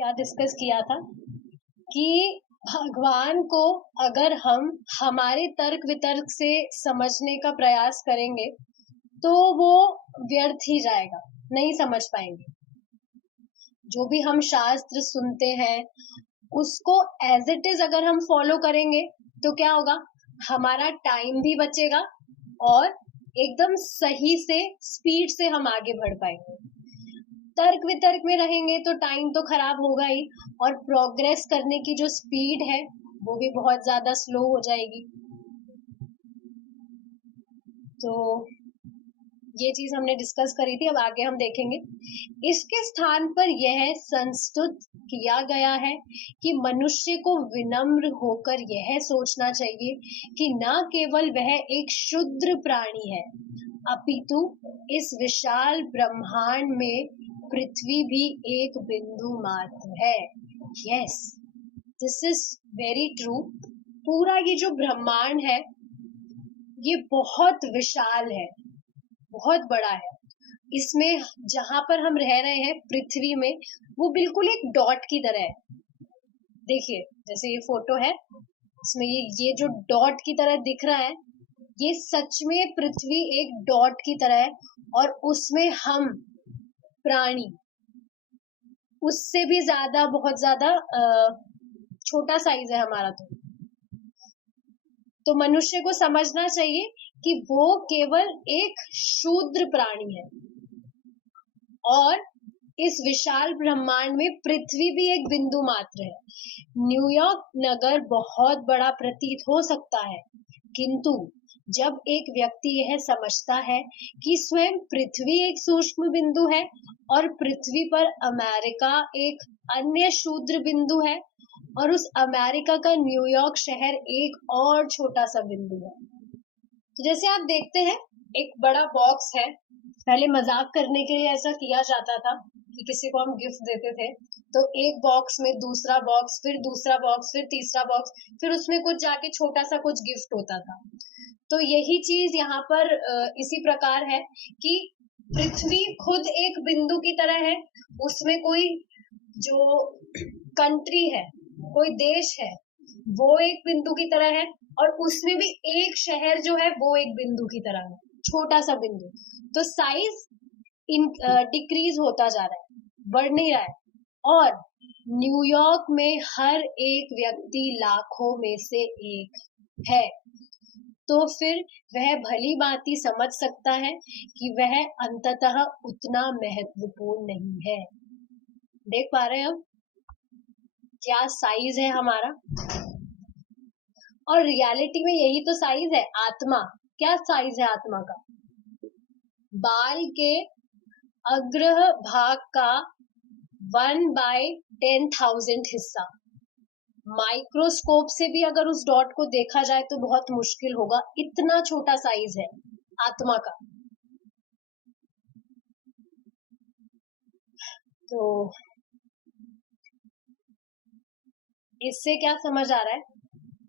क्या डिस्कस किया था कि भगवान को अगर हम हमारे तर्क वितर्क से समझने का प्रयास करेंगे तो वो व्यर्थ ही जाएगा, नहीं समझ पाएंगे। जो भी हम शास्त्र सुनते हैं उसको एज इट इज अगर हम फॉलो करेंगे तो क्या होगा, हमारा टाइम भी बचेगा और एकदम सही से स्पीड से हम आगे बढ़ पाएंगे। तर्क वितर्क में रहेंगे तो टाइम तो खराब होगा ही और प्रोग्रेस करने की जो स्पीड है वो भी बहुत ज्यादा स्लो हो जाएगी। तो ये चीज हमने डिस्कस करी थी, अब आगे हम देखेंगे। इसके स्थान पर यह संस्तुत किया गया है कि मनुष्य को विनम्र होकर यह सोचना चाहिए कि न केवल वह एक क्षुद्र प्राणी है अपितु इस विशाल ब्रह्मांड में पृथ्वी भी एक बिंदु मात्र है। Yes, this is very true. पूरा ये जो ब्रह्मांड है ये बहुत विशाल है, बहुत बड़ा है। इसमें जहां पर हम रह रहे हैं पृथ्वी में, वो बिल्कुल एक डॉट की तरह है। देखिए जैसे ये फोटो है, इसमें ये जो डॉट की तरह दिख रहा है, ये सच में पृथ्वी एक डॉट की तरह है और उसमें हम प्राणी उससे भी ज्यादा, बहुत ज्यादा छोटा साइज है हमारा। तो मनुष्य को समझना चाहिए कि वो केवल एक शूद्र प्राणी है और इस विशाल ब्रह्मांड में पृथ्वी भी एक बिंदु मात्र है। न्यूयॉर्क नगर बहुत बड़ा प्रतीत हो सकता है, किंतु जब एक व्यक्ति यह समझता है कि स्वयं पृथ्वी एक सूक्ष्म बिंदु है और पृथ्वी पर अमेरिका एक अन्य शूद्र बिंदु है और उस अमेरिका का न्यूयॉर्क शहर एक और छोटा सा बिंदु है। तो जैसे आप देखते हैं एक बड़ा बॉक्स है, पहले मजाक करने के लिए ऐसा किया जाता था कि किसी को हम गिफ्ट देते थे तो एक बॉक्स में दूसरा बॉक्स, फिर दूसरा बॉक्स, फिर तीसरा बॉक्स, फिर उसमें कुछ जाके छोटा सा कुछ गिफ्ट होता था। तो यही चीज यहाँ पर इसी प्रकार है कि पृथ्वी खुद एक बिंदु की तरह है, उसमें कोई जो कंट्री है, कोई देश है, वो एक बिंदु की तरह है और उसमें भी एक शहर जो है वो एक बिंदु की तरह है, छोटा सा बिंदु। तो साइज डिक्रीज होता जा रहा है, बढ़ नहीं रहा है। और न्यूयॉर्क में हर एक व्यक्ति लाखों में से एक है, तो फिर वह भली भांति समझ सकता है कि वह अंततः उतना महत्वपूर्ण नहीं है। देख पा रहे हैं हम क्या साइज है हमारा, और रियलिटी में यही तो साइज है। आत्मा, क्या साइज है आत्मा का? बाल के अग्र भाग का 1/10,000 हिस्सा। माइक्रोस्कोप से भी अगर उस डॉट को देखा जाए तो बहुत मुश्किल होगा, इतना छोटा साइज है आत्मा का। तो इससे क्या समझ आ रहा है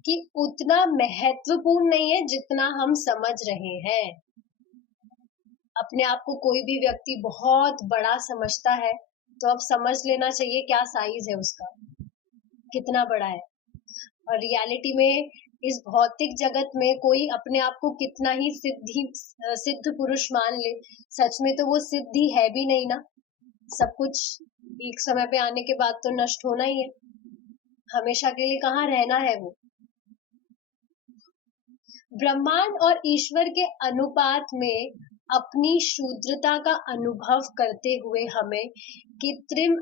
कि उतना महत्वपूर्ण नहीं है जितना हम समझ रहे हैं। अपने आप को कोई भी व्यक्ति बहुत बड़ा समझता है तो अब समझ लेना चाहिए क्या साइज है उसका, कितना बड़ा है। और रियलिटी में इस भौतिक जगत में कोई अपने आप को कितना ही सिद्ध पुरुष मान ले, सच में तो वो सिद्धि है भी नहीं ना। सब कुछ एक समय पे आने के बाद तो नष्ट होना ही है, हमेशा के लिए कहाँ रहना है वो। ब्रह्मांड और ईश्वर के अनुपात में अपनी शूद्रता का अनुभव करते हुए हमें कृत्रिम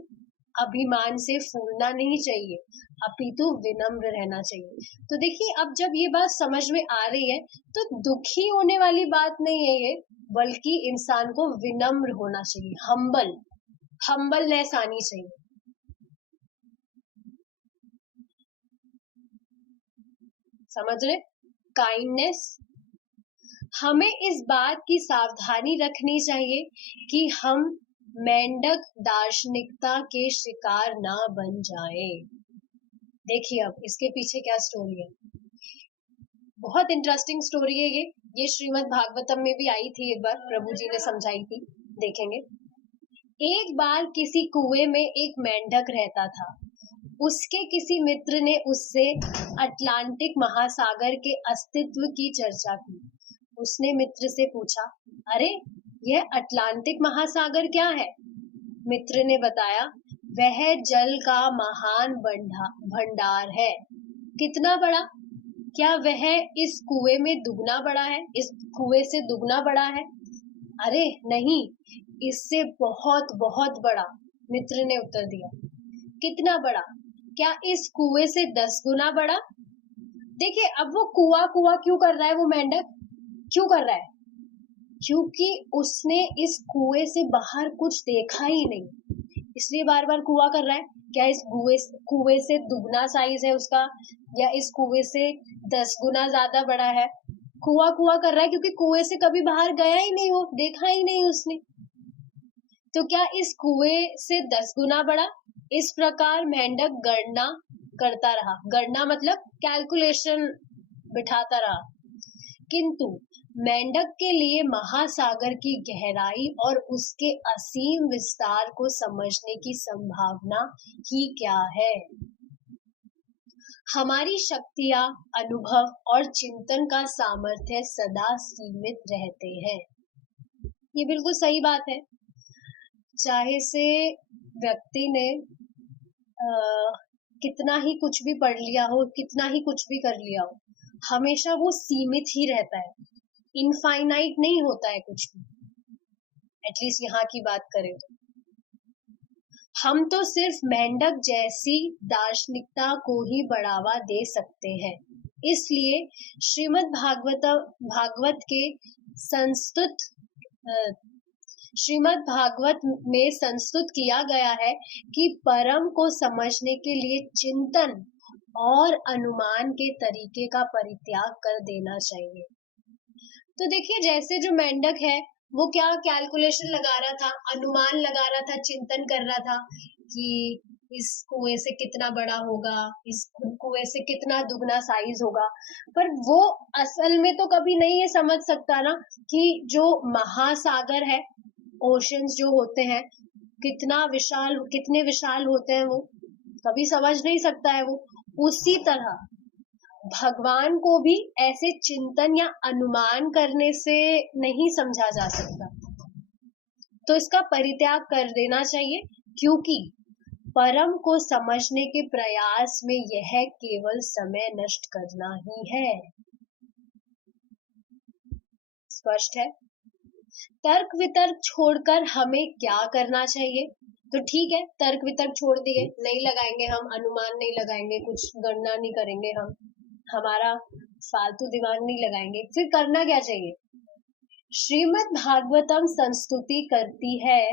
अभिमान से फूलना नहीं चाहिए, अपितु विनम्र रहना चाहिए। तो देखिए अब जब ये बात समझ में आ रही है तो दुखी होने वाली बात नहीं है ये, बल्कि इंसान को विनम्र होना चाहिए, हम्बलनेस आनी चाहिए। समझ रहे? काइंडनेस। हमें इस बात की सावधानी रखनी चाहिए कि हम मेंढक दार्शनिकता के शिकार ना बन जाए। देखिए अब इसके पीछे क्या स्टोरी है, बहुत इंटरेस्टिंग स्टोरी है ये श्रीमद् भागवतम में भी आई थी, एक बार प्रभु जी ने समझाई थी, देखेंगे। एक बार किसी कुएं में एक मेंढक रहता था। उसके किसी मित्र ने उससे अटलांटिक महासागर के अस्तित्व की चर्चा की। उसने मित्र से पूछा, अरे यह अटलांटिक महासागर क्या है? मित्र ने बताया, वह जल का महान भंडार है। कितना बड़ा? क्या वह इस कुएं में दुगना बड़ा है? इस कुएं से दुगना बड़ा है? अरे नहीं, इससे बहुत बहुत बड़ा, मित्र ने उत्तर दिया। कितना बड़ा? क्या इस कुएं से 10 गुना बड़ा? देखिए, अब वो कुआ कुआ क्यों कर रहा है, वो मेंढक क्यों कर रहा है? क्योंकि उसने इस कुएं से बाहर कुछ देखा ही नहीं, इसलिए बार बार कुआ कर रहा है। क्या इस कुएं से दुगना साइज है उसका, या इस कुएं से 10 गुना ज्यादा बड़ा है? कुआ कुआ कर रहा है क्योंकि कुएं से कभी बाहर गया ही नहीं, वो देखा ही नहीं उसने। तो क्या इस कुएं से 10 गुना बड़ा? इस प्रकार मेंढक गणना करता रहा। गणना मतलब कैलकुलेशन बिठाता रहा। किंतु मेंढक के लिए महासागर की गहराई और उसके असीम विस्तार को समझने की संभावना ही क्या है? हमारी शक्तियां, अनुभव और चिंतन का सामर्थ्य सदा सीमित रहते हैं। ये बिल्कुल सही बात है। चाहे से व्यक्ति ने कितना ही कुछ भी पढ़ लिया हो, कितना ही कुछ भी कर लिया हो, हमेशा वो सीमित ही रहता है, इनफाइनाइट नहीं होता है कुछ भी। एटलीस्ट यहाँ की बात करें तो हम तो सिर्फ मेंढक जैसी दार्शनिकता को ही बढ़ावा दे सकते हैं। इसलिए श्रीमद् भागवत के संस्तुत श्रीमद् भागवत में संस्तुत किया गया है कि परम को समझने के लिए चिंतन और अनुमान के तरीके का परित्याग कर देना चाहिए। तो देखिए, जैसे जो मेंढक है वो क्या कैलकुलेशन लगा रहा था, अनुमान लगा रहा था, चिंतन कर रहा था कि इस कुएं से कितना बड़ा होगा, इस कुएं से कितना दुगना साइज होगा। पर वो असल में तो कभी नहीं ये समझ सकता ना कि जो महासागर है, ओशंस जो होते हैं, कितने विशाल होते हैं, वो कभी समझ नहीं सकता है वो। उसी तरह भगवान को भी ऐसे चिंतन या अनुमान करने से नहीं समझा जा सकता। तो इसका परित्याग कर देना चाहिए, क्योंकि परम को समझने के प्रयास में यह केवल समय नष्ट करना ही है। स्पष्ट है? तर्क वितर्क छोड़कर हमें क्या करना चाहिए? तो ठीक है, तर्क वितर्क छोड़ दिए, नहीं लगाएंगे हम, अनुमान नहीं लगाएंगे, कुछ गणना नहीं करेंगे, हम हमारा फालतू दिमाग नहीं लगाएंगे। फिर करना क्या चाहिए? श्रीमद् भागवतम संस्तुति करती है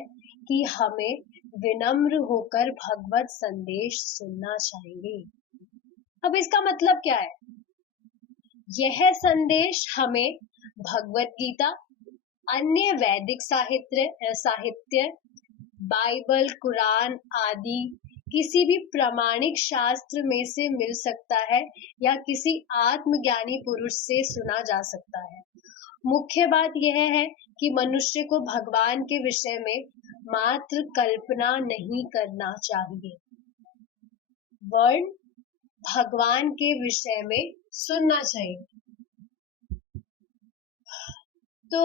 कि हमें विनम्र होकर भगवत संदेश सुनना चाहिए। अब इसका मतलब क्या है? यह संदेश हमें भगवत गीता, अन्य वैदिक साहित्य, बाइबल, कुरान आदि किसी भी प्रामाणिक शास्त्र में से मिल सकता है या किसी आत्मज्ञानी पुरुष से सुना जा सकता है। मुख्य बात यह है कि मनुष्य को भगवान के विषय में मात्र कल्पना नहीं करना चाहिए, वरन भगवान के विषय में सुनना चाहिए। तो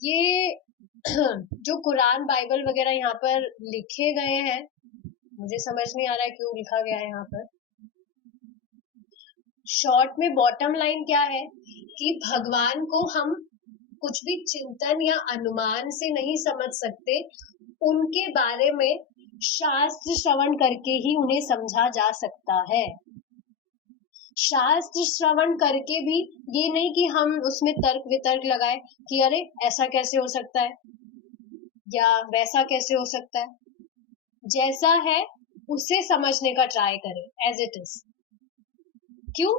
ये जो कुरान, बाइबल वगैरह यहाँ पर लिखे गए हैं, मुझे समझ नहीं आ रहा है क्यों लिखा गया है यहाँ पर। शॉर्ट में बॉटम लाइन क्या है कि भगवान को हम कुछ भी चिंतन या अनुमान से नहीं समझ सकते, उनके बारे में शास्त्र श्रवण करके ही उन्हें समझा जा सकता है। शास्त्र श्रवण करके भी ये नहीं कि हम उसमें तर्क वितर्क लगाए कि अरे ऐसा कैसे हो सकता है या वैसा कैसे हो सकता है। जैसा है उसे समझने का ट्राई करें एज इट इज। क्यों?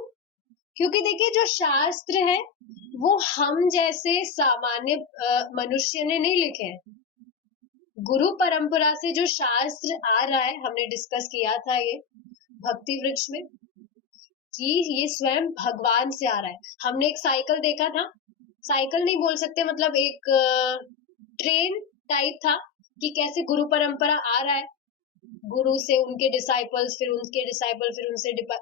क्योंकि देखिए, जो शास्त्र है वो हम जैसे सामान्य मनुष्य ने नहीं लिखे हैं। गुरु परंपरा से जो शास्त्र आ रहा है, हमने डिस्कस किया था ये भक्ति वृक्ष में, कि ये स्वयं भगवान से आ रहा है। हमने एक साइकिल देखा था, साइकिल नहीं बोल सकते, मतलब एक ट्रेन टाइप था कि कैसे गुरु परंपरा आ रहा है, गुरु से उनके डिसाइपल्स, फिर उनके डिसाइपल, फिर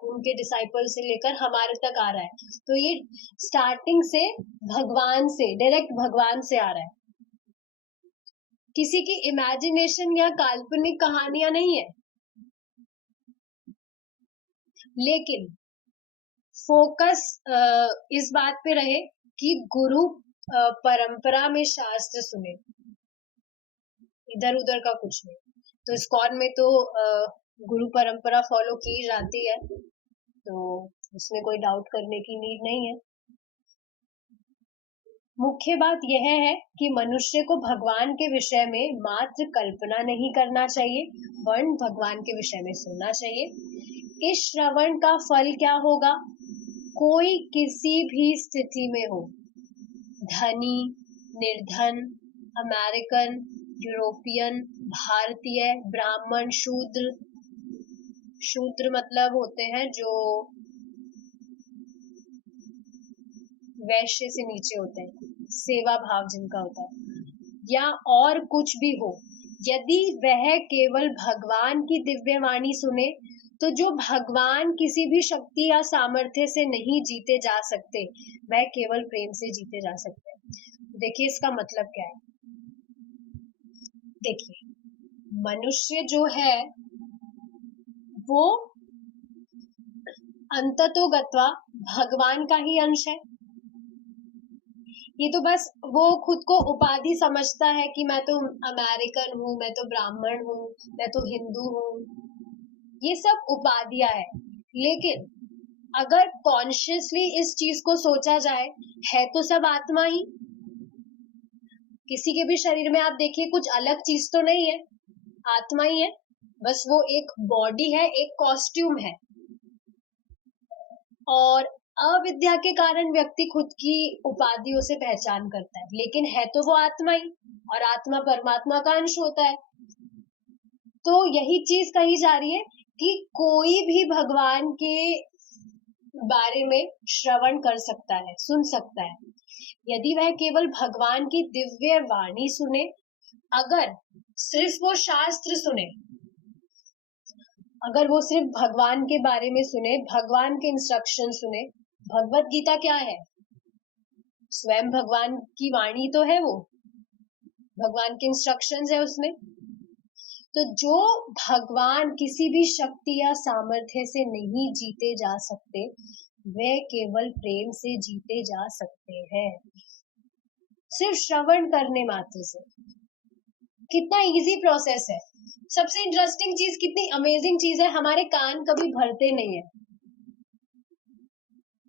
उनके डिसाइपल से लेकर हमारे तक आ रहा है। तो ये स्टार्टिंग से भगवान से, डायरेक्ट भगवान से आ रहा है, किसी की इमेजिनेशन या काल्पनिक कहानियां नहीं है। लेकिन फोकस इस बात पे रहे कि गुरु परंपरा में शास्त्र सुने, इधर उधर का कुछ नहीं। तो इस्कॉन में तो गुरु परंपरा फॉलो की जाती है, तो उसमें कोई डाउट करने की नीड नहीं है। मुख्य बात यह है कि मनुष्य को भगवान के विषय में मात्र कल्पना नहीं करना चाहिए, वरन भगवान के विषय में सुनना चाहिए। इस श्रवण का फल क्या होगा? कोई किसी भी स्थिति में हो, धनी, निर्धन, अमेरिकन, यूरोपियन, भारतीय, ब्राह्मण, शूद्र, शूद्र मतलब होते हैं जो वैश्य से नीचे होते हैं, सेवा भाव जिनका होता है, या और कुछ भी हो, यदि वह केवल भगवान की दिव्य वाणी सुने, तो जो भगवान किसी भी शक्ति या सामर्थ्य से नहीं जीते जा सकते, वह केवल प्रेम से जीते जा सकते हैं। देखिए इसका मतलब क्या है। देखिए, मनुष्य जो है वो अंततोगत्वा भगवान का ही अंश है। ये तो बस वो खुद को उपाधि समझता है कि मैं तो अमेरिकन हूँ, मैं तो ब्राह्मण हूँ, मैं तो हिंदू हूँ, ये सब उपाधियां है। लेकिन अगर कॉन्शियसली इस चीज को सोचा जाए, है तो सब आत्मा ही। किसी के भी शरीर में आप देखिए कुछ अलग चीज तो नहीं है, आत्मा ही है, बस वो एक बॉडी है, एक कॉस्ट्यूम है। और अविद्या के कारण व्यक्ति खुद की उपाधियों से पहचान करता है, लेकिन है तो वो आत्मा ही, और आत्मा परमात्मा का अंश होता है। तो यही चीज कही जा रही है कि कोई भी भगवान के बारे में श्रवण कर सकता है, सुन सकता है, यदि वह केवल भगवान की दिव्य वाणी सुने। अगर सिर्फ वो शास्त्र सुने, अगर वो सिर्फ भगवान के बारे में सुने, भगवान के इंस्ट्रक्शन सुने, भगवत गीता क्या है? स्वयं भगवान की वाणी तो है, वो भगवान के इंस्ट्रक्शंस है उसमें। तो जो भगवान किसी भी शक्ति या सामर्थ्य से नहीं जीते जा सकते, वे केवल प्रेम से जीते जा सकते हैं, सिर्फ श्रवण करने मात्र से। कितना इजी प्रोसेस है। सबसे इंटरेस्टिंग चीज, कितनी अमेजिंग चीज है, हमारे कान कभी भरते नहीं है,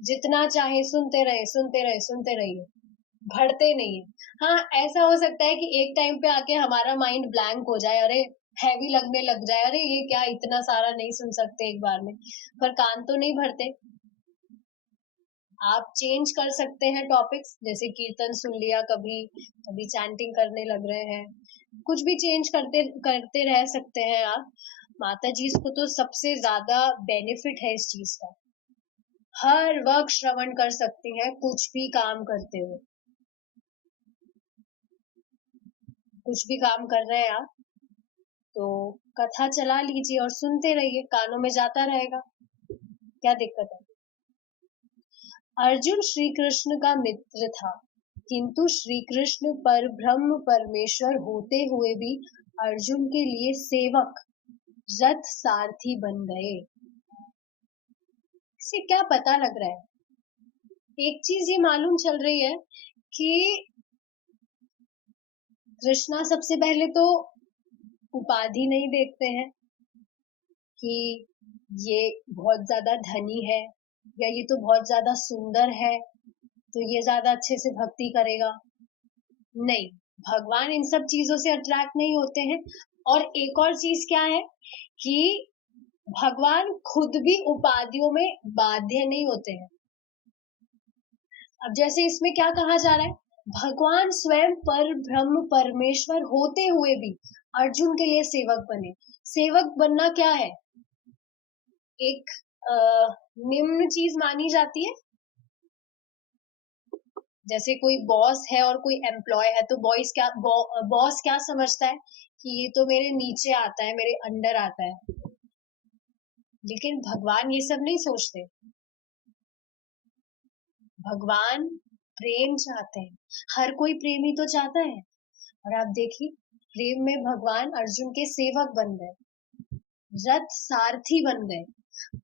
जितना चाहे सुनते रहे सुनते रहे सुनते रहिए, भरते नहीं है। हाँ, ऐसा हो सकता है कि एक टाइम पे आके हमारा माइंड ब्लैंक हो जाए, अरे हैवी लगने लग जाए, अरे ये क्या, इतना सारा नहीं सुन सकते एक बार में, पर कान तो नहीं भरते। आप चेंज कर सकते हैं टॉपिक्स, जैसे कीर्तन सुन लिया, कभी कभी चैंटिंग करने लग रहे हैं, कुछ भी चेंज करते करते रह सकते हैं आप। माता जी को तो सबसे ज्यादा बेनिफिट है इस चीज का, हर वक्त श्रवण कर सकती हैं कुछ भी काम करते हुए। कुछ भी काम कर रहे हैं आप, तो कथा चला लीजिए और सुनते रहिए, कानों में जाता रहेगा, क्या दिक्कत है। अर्जुन श्री कृष्ण का मित्र था, किंतु श्री कृष्ण पर ब्रह्म परमेश्वर होते हुए भी अर्जुन के लिए सेवक, रथ सारथी बन गए। इससे क्या पता लग रहा है? एक चीज ये मालूम चल रही है कि कृष्णा सबसे पहले तो उपाधि नहीं देखते हैं कि ये बहुत ज्यादा धनी है, या ये तो बहुत ज्यादा सुंदर है, तो ये ज्यादा अच्छे से भक्ति करेगा। नहीं, भगवान इन सब चीजों से अट्रैक्ट नहीं होते हैं। और एक और चीज क्या है कि भगवान खुद भी उपाधियों में बाध्य नहीं होते हैं। अब जैसे इसमें क्या कहा जा रहा है, भगवान स्वयं पर ब्रह्म परमेश्वर होते हुए भी अर्जुन के लिए सेवक बने। सेवक बनना क्या है? एक निम्न चीज मानी जाती है। जैसे कोई बॉस है और कोई एम्प्लॉय है, तो बॉस क्या समझता है कि ये तो मेरे नीचे आता है, मेरे अंडर आता है। लेकिन भगवान ये सब नहीं सोचते। भगवान प्रेम चाहते हैं, हर कोई प्रेम ही तो चाहता है। और आप देखिए, प्रेम में भगवान अर्जुन के सेवक बन गए, रथ सारथी बन गए।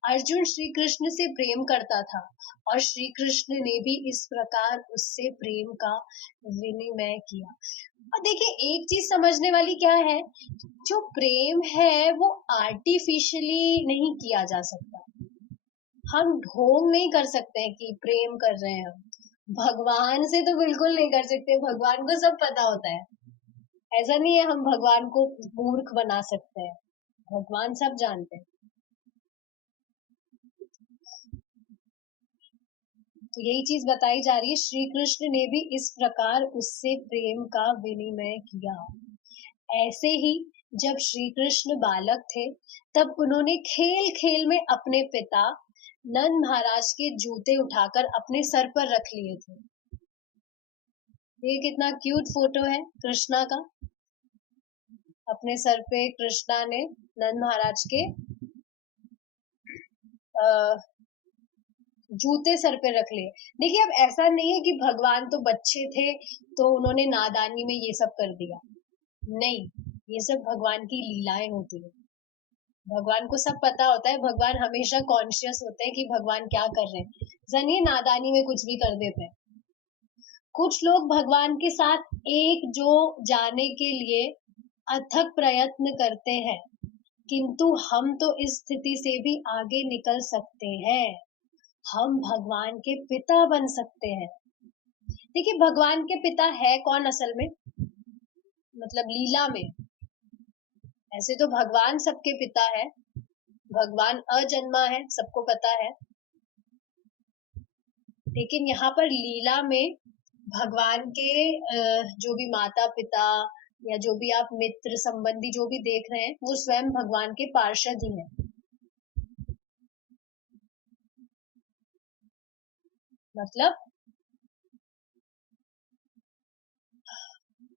अर्जुन श्री कृष्ण से प्रेम करता था और श्री कृष्ण ने भी इस प्रकार उससे प्रेम का विनिमय किया। और देखिए, एक चीज समझने वाली क्या है, जो प्रेम है वो आर्टिफिशियली नहीं किया जा सकता। हम ढोंग नहीं कर सकते हैं कि प्रेम कर रहे हैं हम। भगवान से तो बिल्कुल नहीं कर सकते, भगवान को सब पता होता है। ऐसा नहीं है हम भगवान को मूर्ख बना सकते हैं, भगवान सब जानते हैं। तो यही चीज बताई जा रही है, श्री कृष्ण ने भी इस प्रकार उससे प्रेम का विनिमय किया। ऐसे ही जब श्री कृष्ण बालक थे, तब उन्होंने खेल खेल में अपने पिता नंद महाराज के जूते उठाकर अपने सर पर रख लिए थे। ये कितना क्यूट फोटो है कृष्णा का। अपने सर पे कृष्णा ने नंद महाराज के जूते सर पे रख लिए। देखिए, अब ऐसा नहीं है कि भगवान तो बच्चे थे तो उन्होंने नादानी में ये सब कर दिया, नहीं, ये सब भगवान की लीलाएं होती है। भगवान को सब पता होता है, भगवान हमेशा कॉन्शियस होते हैं कि भगवान क्या कर रहे हैं। जनिए नादानी में कुछ भी कर देते हैं। कुछ लोग भगवान के साथ एक जो जाने के लिए अथक प्रयत्न करते हैं, किंतु हम तो इस स्थिति से भी आगे निकल सकते हैं। हम भगवान के पिता बन सकते हैं। देखिए, भगवान के पिता है कौन असल में, मतलब लीला में। ऐसे तो भगवान सबके पिता है, भगवान अजन्मा है, सबको पता है। लेकिन यहाँ पर लीला में भगवान के जो भी माता पिता या जो भी आप मित्र संबंधी जो भी देख रहे हैं, वो स्वयं भगवान के पार्षद ही हैं। मतलब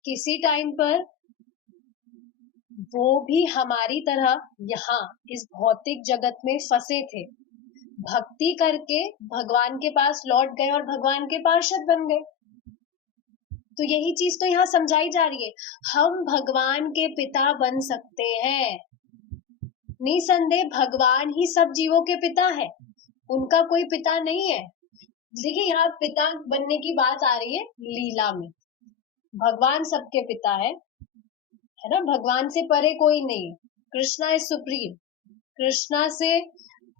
किसी टाइम पर वो भी हमारी तरह यहाँ इस भौतिक जगत में फंसे थे, भक्ति करके भगवान के पास लौट गए और भगवान के पार्षद बन गए। तो यही चीज तो यहाँ समझाई जा रही है, हम भगवान के पिता बन सकते हैं। निसंदेह भगवान ही सब जीवों के पिता है, उनका कोई पिता नहीं है। देखिए, यहाँ पिता बनने की बात आ रही है लीला में। भगवान सबके पिता है ना, भगवान से परे कोई नहीं। कृष्णा इज सुप्रीम, कृष्णा से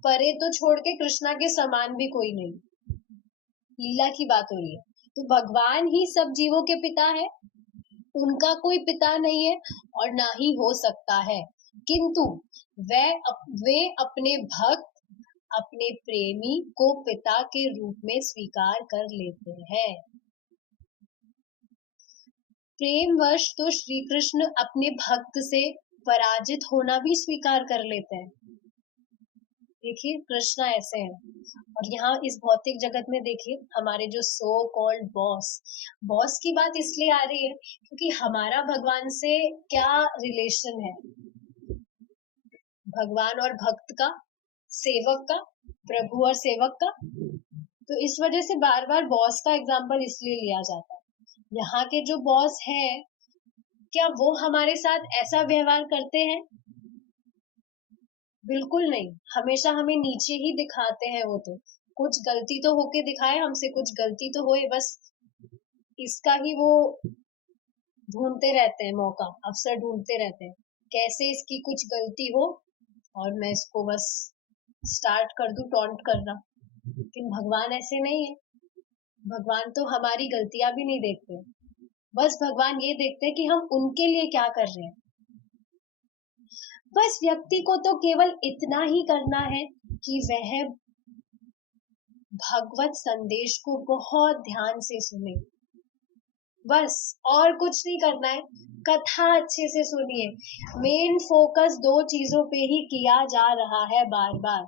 परे तो छोड़ के कृष्णा के समान भी कोई नहीं। लीला की बात हो रही है, तो भगवान ही सब जीवों के पिता है, उनका कोई पिता नहीं है और ना ही हो सकता है। किंतु वे अपने भक्त, अपने प्रेमी को पिता के रूप में स्वीकार कर लेते हैं। प्रेमवश तो श्री कृष्ण अपने भक्त से पराजित होना भी स्वीकार कर लेते हैं। देखिए, कृष्णा ऐसे हैं। और यहाँ इस भौतिक जगत में देखिए, हमारे जो सो कॉल्ड बॉस की बात इसलिए आ रही है क्योंकि हमारा भगवान से क्या रिलेशन है, भगवान और भक्त का, सेवक का, प्रभु और सेवक का। तो इस वजह से बार बार बॉस का एग्जाम्पल इसलिए लिया जाता है। यहाँ के जो बॉस हैं, क्या वो हमारे साथ ऐसा व्यवहार करते हैं? बिल्कुल नहीं, हमेशा हमें नीचे ही दिखाते हैं। वो तो कुछ गलती तो होके दिखाए हमसे, कुछ गलती तो होए, बस इसका ही वो ढूंढते रहते हैं, मौका अवसर ढूंढते रहते हैं, कैसे इसकी कुछ गलती हो और मैं इसको बस स्टार्ट कर दूं टॉन्ट करना। लेकिन भगवान ऐसे नहीं है, भगवान तो हमारी गलतियां भी नहीं देखते, बस भगवान ये देखते हैं कि हम उनके लिए क्या कर रहे हैं। बस व्यक्ति को तो केवल इतना ही करना है कि वह भगवत संदेश को बहुत ध्यान से सुने, बस और कुछ नहीं करना है। कथा अच्छे से सुनिए, मेन फोकस दो चीजों पे ही किया जा रहा है बार बार,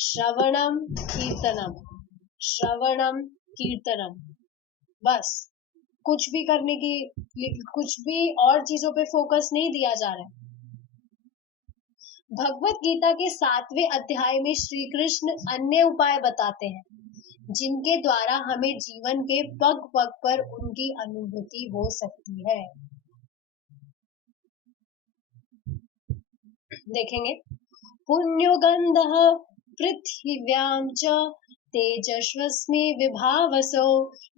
श्रवणम कीर्तनम, श्रवणम कीर्तनम, बस कुछ भी करने की, कुछ भी और चीजों पे फोकस नहीं दिया जा रहा है। भगवत गीता के 7वें अध्याय में श्री कृष्ण अन्य उपाय बताते हैं जिनके द्वारा हमें जीवन के पग पग पर उनकी अनुभूति हो सकती है। देखेंगे, पुण्यो गंधः पृथिव्यां च तेजस्वस्मि विभावसो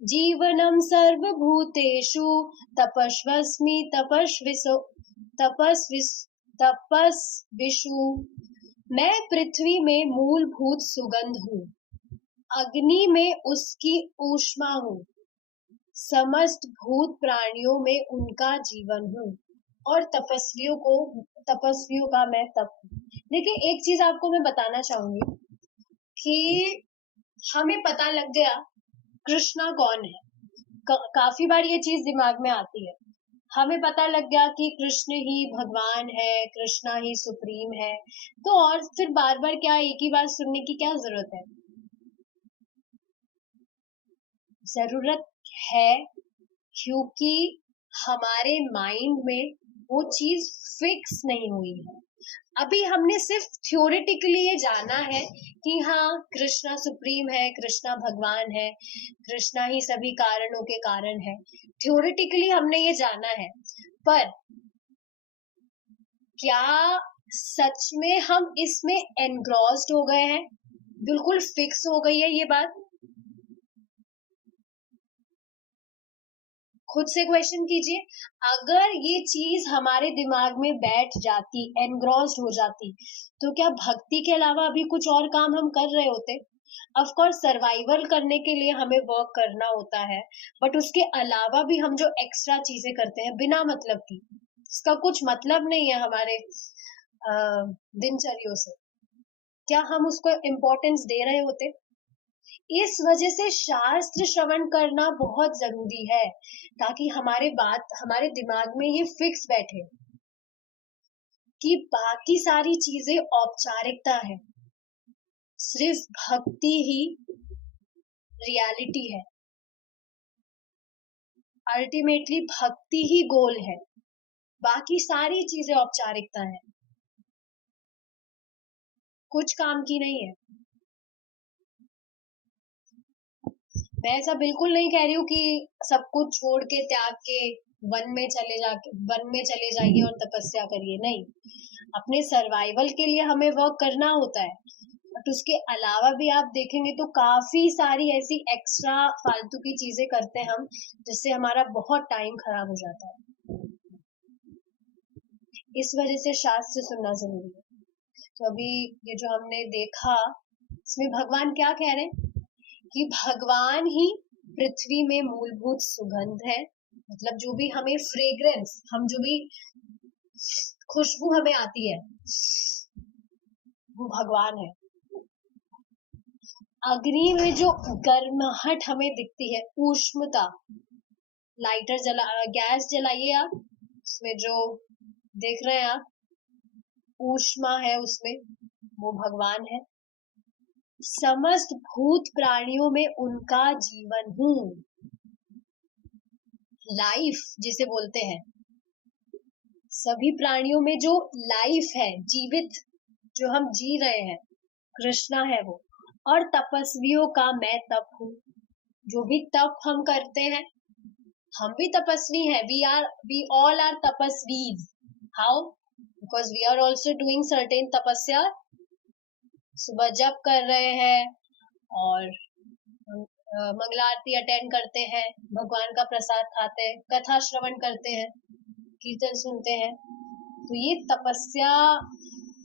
जीवनं सर्वभूतेषु तपस्वस्मि तपस्विषु। मैं पृथ्वी में मूलभूत सुगंध हूँ, अग्नि में उसकी ऊष्मा हूँ, समस्त भूत प्राणियों में उनका जीवन हूँ और तपस्वियों का मैं तप हूँ। देखिए, एक चीज आपको मैं बताना चाहूंगी कि हमें पता लग गया कृष्णा कौन है। काफी बार ये चीज दिमाग में आती है, हमें पता लग गया कि कृष्ण ही भगवान है, कृष्णा ही सुप्रीम है, तो और फिर बार बार क्या एक ही बात सुनने की क्या जरूरत है? जरूरत है क्योंकि हमारे माइंड में वो चीज फिक्स नहीं हुई है। अभी हमने सिर्फ थ्योरेटिकली ये जाना है कि हाँ, कृष्णा सुप्रीम है, कृष्णा भगवान है, कृष्णा ही सभी कारणों के कारण है। थ्योरेटिकली हमने ये जाना है, पर क्या सच में हम इसमें एनग्रॉस्ड हो गए हैं? बिल्कुल फिक्स हो गई है ये बात? खुद से क्वेश्चन कीजिए। अगर ये चीज हमारे दिमाग में बैठ जाती, एनग्रॉस्ड हो जाती, तो क्या भक्ति के अलावा अभी कुछ और काम हम कर रहे होते? ऑफ कोर्स सर्वाइवल करने के लिए हमें वर्क करना होता है, बट उसके अलावा भी हम जो एक्स्ट्रा चीजें करते हैं बिना मतलब की, इसका कुछ मतलब नहीं है हमारे दिनचर्या से, क्या हम उसको इम्पोर्टेंस दे रहे होते? इस वजह से शास्त्र श्रवण करना बहुत जरूरी है, ताकि हमारे दिमाग में ये फिक्स बैठे कि बाकी सारी चीजें औपचारिकता है, सिर्फ भक्ति ही रियलिटी है। अल्टीमेटली भक्ति ही गोल है, बाकी सारी चीजें औपचारिकता है, कुछ काम की नहीं है। मैं ऐसा बिल्कुल नहीं कह रही हूँ कि सब कुछ छोड़ के त्याग के वन में चले जाइए और तपस्या करिए, नहीं। अपने सर्वाइवल के लिए हमें वर्क करना होता है, बट उसके अलावा भी आप देखेंगे तो काफी सारी ऐसी एक्स्ट्रा फालतू की चीजें करते हैं हम, जिससे हमारा बहुत टाइम खराब हो जाता है। इस वजह से शास्त्र सुनना जरूरी है। तो अभी ये जो हमने देखा, इसमें भगवान क्या कह रहे हैं कि भगवान ही पृथ्वी में मूलभूत सुगंध है, मतलब जो भी हमें फ्रेग्रेंस, हम जो भी खुशबू हमें आती है, वो भगवान है। अग्नि में जो गर्माहट हमें दिखती है, ऊष्मता, गैस जलाइए आप, उसमें जो देख रहे हैं आप, ऊष्मा है उसमें, वो भगवान है। समस्त भूत प्राणियों में उनका जीवन हूँ, लाइफ जिसे बोलते हैं, सभी प्राणियों में जो लाइफ है, जीवित जो हम जी रहे हैं, कृष्णा है वो। और तपस्वियों का मैं तप हूँ, जो भी तप हम करते हैं, हम भी तपस्वी हैं, we all are तपस्वीज। how? because we are also doing certain तपस्या। सुबह जप कर रहे हैं और मंगला आरती अटेंड करते हैं, भगवान का प्रसाद खाते हैं, कथा श्रवण करते हैं, कीर्तन सुनते हैं। तो ये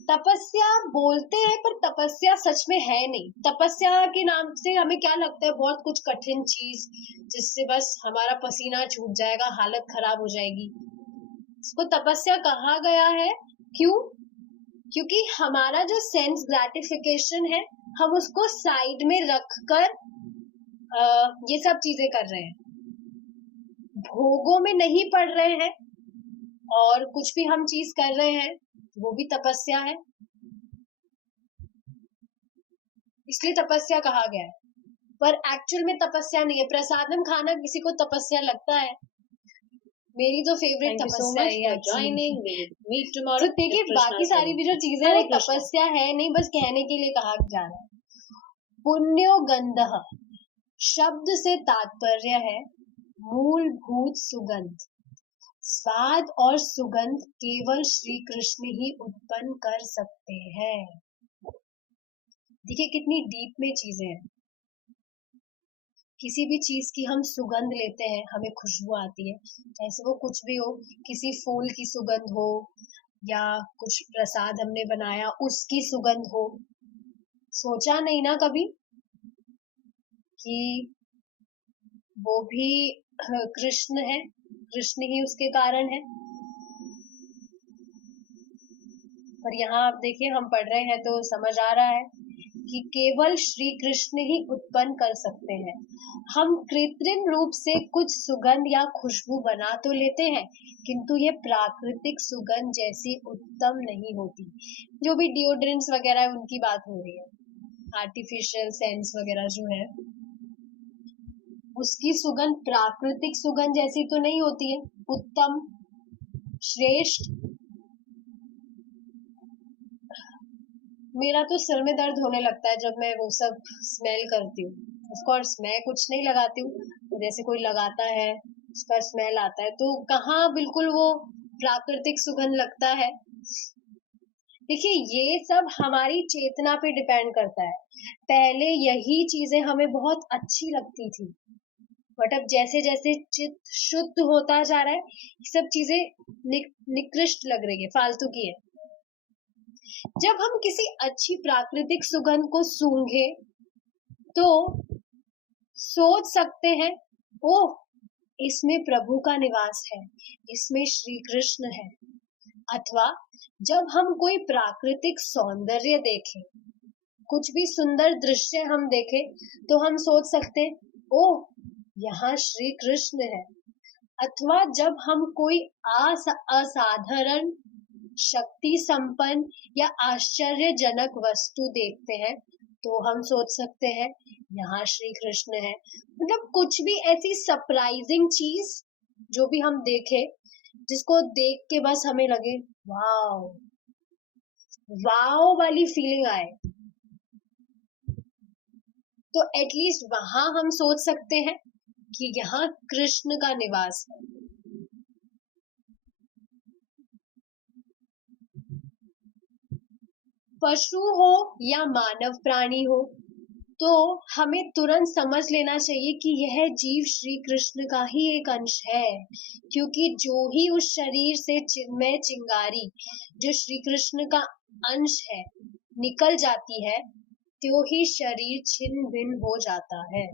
तपस्या बोलते हैं, पर तपस्या सच में है नहीं। तपस्या के नाम से हमें क्या लगता है, बहुत कुछ कठिन चीज जिससे बस हमारा पसीना छूट जाएगा, हालत खराब हो जाएगी। इसको तपस्या कहा गया है, क्यों? क्योंकि हमारा जो सेंस ग्रेटिफिकेशन है, हम उसको साइड में रखकर ये सब चीजें कर रहे हैं, भोगों में नहीं पड़ रहे हैं, और कुछ भी हम चीज कर रहे हैं, वो भी तपस्या है। इसलिए तपस्या कहा गया है। पर एक्चुअल में तपस्या नहीं है। प्रसादम खाना किसी को तपस्या लगता है? मेरी तो फेवरेट तपस्या है joining. We'll meet tomorrow. तो देखिए बाकी सारी भी जो चीजें हैं हरे वो कृष्णा। तपस्या है नहीं, बस कहने के लिए कहा जा रहा है। पुण्यो गंधः शब्द से तात्पर्य है मूलभूत सुगंध। स्वाद और सुगंध केवल श्री कृष्ण ही उत्पन्न कर सकते हैं। देखिए कितनी डीप में चीजें हैं। किसी भी चीज की हम सुगंध लेते हैं, हमें खुशबू आती है, चाहे वो कुछ भी हो, किसी फूल की सुगंध हो या कुछ प्रसाद हमने बनाया उसकी सुगंध हो। सोचा नहीं ना कभी कि वो भी कृष्ण है, कृष्ण ही उसके कारण है। पर यहाँ आप देखिए हम पढ़ रहे हैं तो समझ आ रहा है कि केवल श्री कृष्ण ही उत्पन्न कर सकते हैं। हम कृत्रिम रूप से कुछ सुगंध या खुशबू बना तो लेते हैं, किंतु ये प्राकृतिक सुगंध जैसी उत्तम नहीं होती। जो भी डिओड्रेंट्स वगैरह है उनकी बात हो रही है, आर्टिफिशियल सेंट्स वगैरह जो है उसकी सुगंध प्राकृतिक सुगंध जैसी तो नहीं होती है, उत्तम, श्रेष्ठ। मेरा तो सिर में दर्द होने लगता है जब मैं वो सब स्मेल करती हूँ। ऑफ कोर्स मैं कुछ नहीं लगाती हूँ, तो जैसे कोई लगाता है उसका स्मेल आता है, तो कहाँ बिल्कुल वो प्राकृतिक सुगंध लगता है। देखिए ये सब हमारी चेतना पे डिपेंड करता है। पहले यही चीजें हमें बहुत अच्छी लगती थी, बट अब जैसे जैसे चित्त शुद्ध होता जा रहा है ये सब चीजें निकृष्ट लग रही है, फालतू की है। जब हम किसी अच्छी प्राकृतिक सुगंध को सूंघे तो सोच सकते हैं ओह इसमें प्रभु का निवास है, इसमें श्री कृष्ण है। अथवा जब हम कोई प्राकृतिक सौंदर्य देखें, कुछ भी सुंदर दृश्य हम देखें तो हम सोच सकते हैं ओह यहाँ श्री कृष्ण है। अथवा जब हम कोई असाधारण, शक्ति संपन्न या आश्चर्यजनक वस्तु देखते हैं तो हम सोच सकते हैं यहाँ श्री कृष्ण है। मतलब कुछ भी ऐसी सरप्राइजिंग चीज जो भी हम देखें जिसको देख के बस हमें लगे वाओ, वाओ वाली फीलिंग आए, तो एटलीस्ट वहां हम सोच सकते हैं कि यहाँ कृष्ण का निवास है। पशु हो या मानव प्राणी हो तो हमें तुरंत समझ लेना चाहिए कि यह जीव श्री कृष्ण का ही एक अंश है, क्योंकि जो ही उस शरीर से चिन्मय चिंगारी जो श्री कृष्ण का अंश है निकल जाती है, त्यों ही शरीर छिन्न भिन्न हो जाता है।